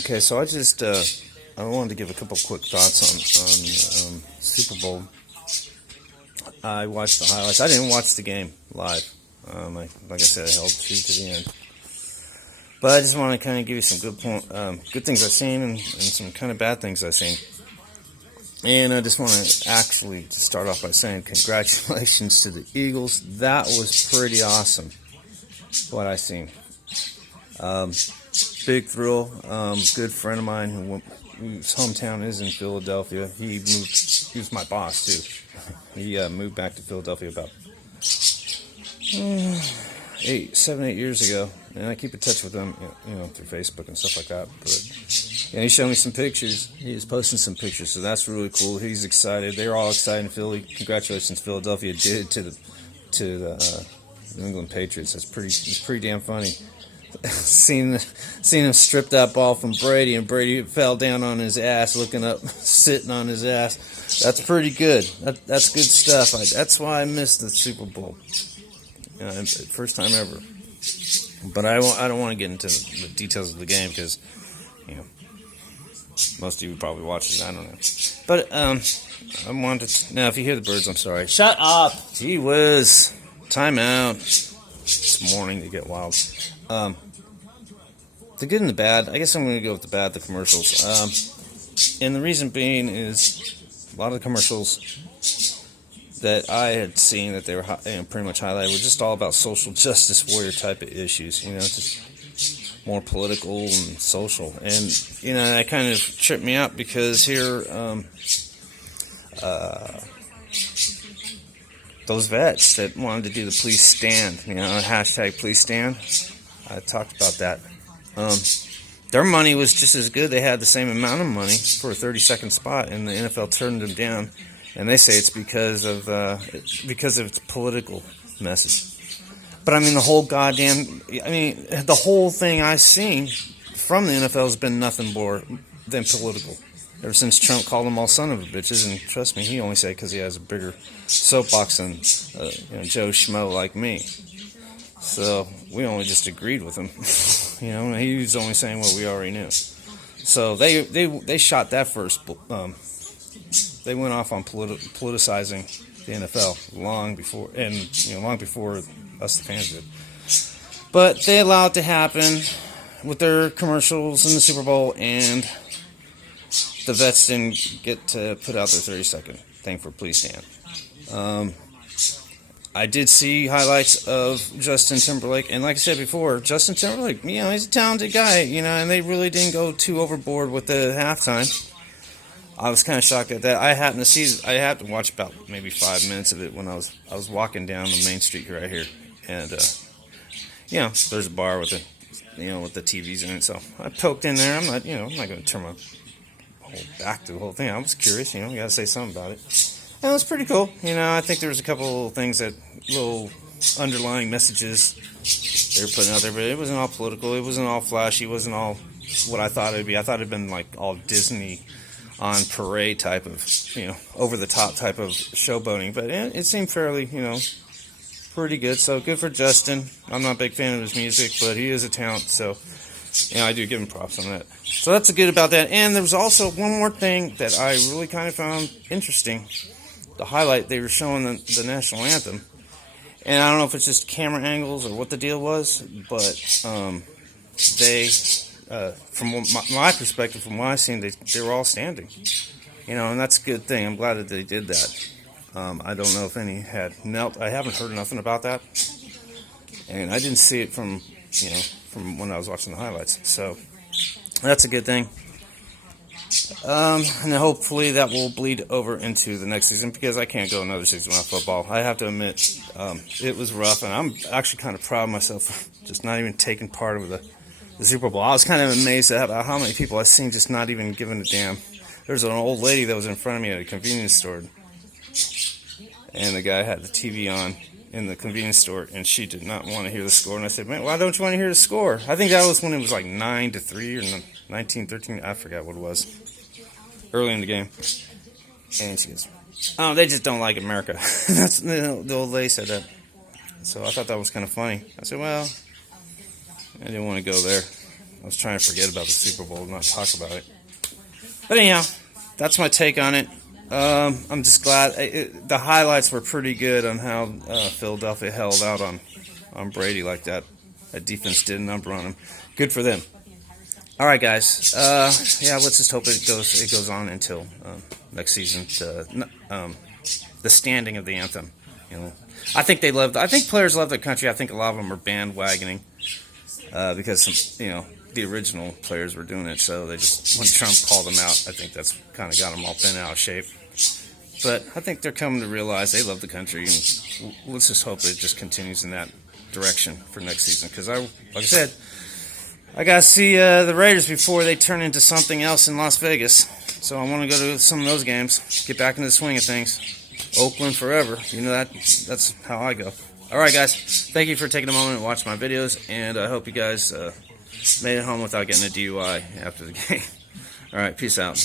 Okay, so I wanted to give a couple quick thoughts on Super Bowl. I watched the highlights. I didn't watch the game live. Like I said, I held true to the end. But I just want to kind of give you some good things I've seen and some kind of bad things I've seen. And I just want to actually start off by saying congratulations to the Eagles. That was pretty awesome, what I seen. Big thrill. Good friend of mine whose hometown is in Philadelphia. He was my boss too. He moved back to Philadelphia about 7, 8 years ago, and I keep in touch with him, through Facebook and stuff like that. But yeah, he showed me some pictures. He was posting some pictures, so that's really cool. He's excited. They're all excited in Philly. Congratulations, Philadelphia did to the New England Patriots. It's pretty damn funny. Seeing him strip that ball from Brady, and Brady fell down on his ass, looking up, sitting on his ass. That's pretty good. That's good stuff. That's why I missed the Super Bowl. First time ever. But I don't want to get into the details of the game because, most of you probably watched it. I don't know. But I wanted to. Now, if you hear the birds, I'm sorry. Shut up. Gee whiz. Time out. It's morning. They get wild. The good and the bad. I guess I'm going to go with the bad, the commercials. And the reason being is a lot of the commercials that I had seen that they were pretty much highlighted were just all about social justice warrior type of issues. Just more political and social. And, that kind of tripped me out because here, those vets that wanted to do the please stand, hashtag please stand. I talked about that. Their money was just as good. They had the same amount of money for a 30-second spot, and the NFL turned them down. And they say it's because of its political message. But the whole thing I've seen from the NFL has been nothing more than political. Ever since Trump called them all son of a bitches, and trust me, he only said because he has a bigger soapbox than Joe Schmo like me. So we only just agreed with him. He was only saying what we already knew. So they shot that first. They went off on politicizing the NFL long before us the fans did. But they allowed it to happen with their commercials in the Super Bowl, and the vets didn't get to put out their 30-second thing for Please Stand. I did see highlights of Justin Timberlake, and like I said before, Justin Timberlake, he's a talented guy, and they really didn't go too overboard with the halftime. I was kind of shocked at that. I happened to watch about maybe 5 minutes of it when I was walking down the main street right here, and there's a bar with the TVs in it, so I poked in there. I'm not going to turn my whole back to the whole thing. I was curious, you got to say something about it. And it was pretty cool. I think there was a couple of things little underlying messages they were putting out there, but it wasn't all political. It wasn't all flashy. It wasn't all what I thought it would be. I thought it'd been like all Disney on parade type of, over the top type of showboating. But it seemed fairly, pretty good. So good for Justin. I'm not a big fan of his music, but he is a talent. So, I do give him props on that. So that's good about that. And there was also one more thing that I really kind of found interesting. The highlight, they were showing the national anthem, and I don't know if it's just camera angles or what the deal was, but they, from my perspective, from what I've seen, they were all standing, and that's a good thing. I'm glad that they did that. I don't know if any had knelt. I haven't heard nothing about that, and I didn't see it from when I was watching the highlights, so that's a good thing. And then hopefully that will bleed over into the next season because I can't go another season without football. I have to admit, it was rough, and I'm actually kind of proud of myself for just not even taking part of the Super Bowl. I was kind of amazed at how many people I've seen just not even giving a damn. There's an old lady that was in front of me at a convenience store, and the guy had the TV on in the convenience store, and she did not want to hear the score. And I said, man, why don't you want to hear the score? I think that was when it was like 9-3 or 19-13. I forgot what it was. Early in the game. And she goes, oh, they just don't like America. That's the old lady said that. So I thought that was kind of funny. I said, well, I didn't want to go there. I was trying to forget about the Super Bowl and not talk about it. But anyhow, that's my take on it. I'm just glad the highlights were pretty good on how Philadelphia held out on Brady like that. That defense did a number on him. Good for them. All right, guys. Yeah, let's just hope it goes on until next season. The standing of the anthem. You know, I think players love their country. I think a lot of them are bandwagoning because the original players were doing it. So they just, when Trump called them out, I think that's kind of got them all bent out of shape. But I think they're coming to realize they love the country, and let's just hope it just continues in that direction for next season. Because like I said, I gotta see the Raiders before they turn into something else in Las Vegas. So I want to go to some of those games, get back into the swing of things. Oakland forever, that's how I go. All right, guys, thank you for taking a moment to watch my videos, and I hope you guys made it home without getting a DUI after the game. All right, peace out.